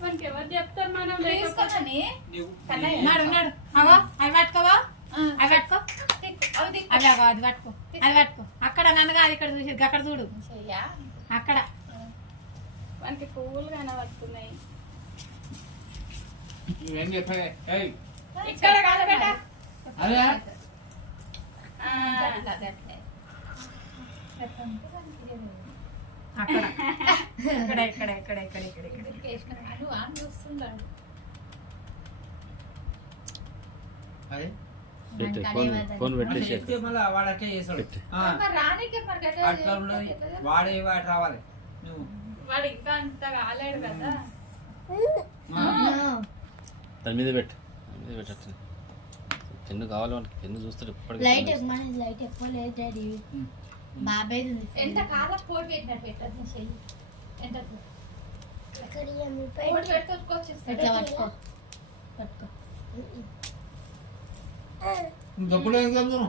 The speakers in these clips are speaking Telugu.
మనకి ఎవరు చెప్తారు మనం లేకపోతే అవి పట్టుకోవా అవి పట్టుకో అవి అది పట్టుకో అది పట్టుకో అక్కడ నన్నగా అది ఇక్కడ చూసి అక్కడ చూడు అక్కడ మనకి పువ్వులు కనబడుతున్నాయి ఇక్కడ కాదు బేట అక్కడ ఇక్కడ ఇక్కడ ఇక్కడ ఇక్కడ ఇక్కడ ఫోన్ పెట్టేసి వాడే వాడు రావాలి నువ్వు వాడు ఇంకా అంత కాలేడు కదా దాని మీద పెట్టు పెన్ను కావాలి మనకి పెన్ను చూస్తాడు లైట్ ఎక్కువ లేదు డాడీ బాబాయ్ ఎంత కాలం పోటీ పెట్టినట్టు పెట్టదు చెయ్యి ఎంత డబ్బులు ఏం కలుగును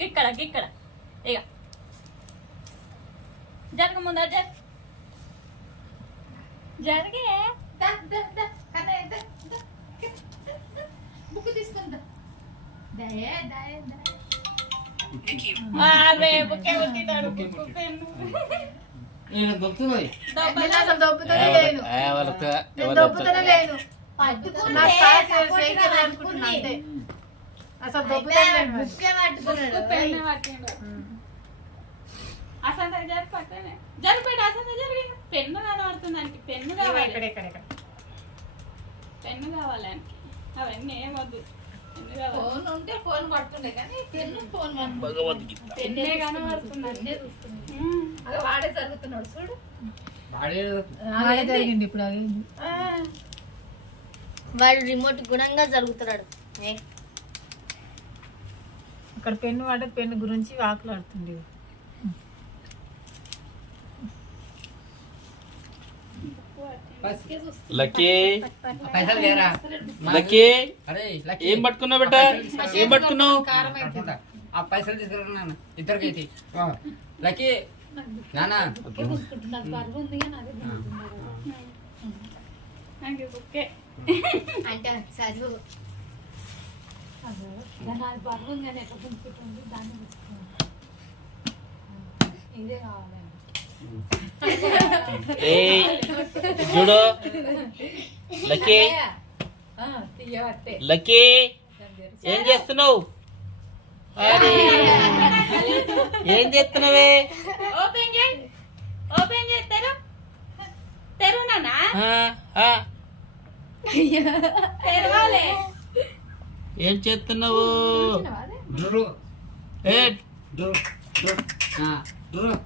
ఇక్కడ ఇక్కడ ఇక జరగ ముందర జరిగే బుక్ తీసుకుందా దొరుకుతుంది అసలు అసలు జరిపేట అసలు జరిగి పెన్ను కనబడుతుంది దానికి పెన్ను కావాలి పెన్ను కావాలి దానికి అవన్నీ ఏమొద్దు ఫోన్ ఉంటే ఫోన్ పడుతుండే కానీ ఫోన్ పెన్నే కనబడుతుంది అన్నీ చూస్తుంది అలా వాడే జరుగుతున్నాడు చూడు వాడే జరిగింది ఇప్పుడు వాడు రిమోట్ గుణంగా జరుగుతున్నాడు అక్కడ పెన్ను వాడే పెన్ను గురించి వాకులాడుతుంది లక్కీ పైసలు లేరా లక్కీ అరే ఏం పట్టుకున్నావు బెట్ట ఏం పట్టుకున్నావు ఆ పైసలు తీసుకురా నాన్న ఇద్దరికైతే లక్కీ నానా అంటే చదువు బరువు ఉంది అని ఎట్లా గుంజుకుంటుంది దాన్ని ఇదే కావాలి చూడు లక్కీ లక్కీ ఏం చేస్తున్నావు ఏం చేస్తున్నావే ఓపెన్ చేస్తారు తెరువునా తెరవాలి ఏం చేస్తున్నావు దూరం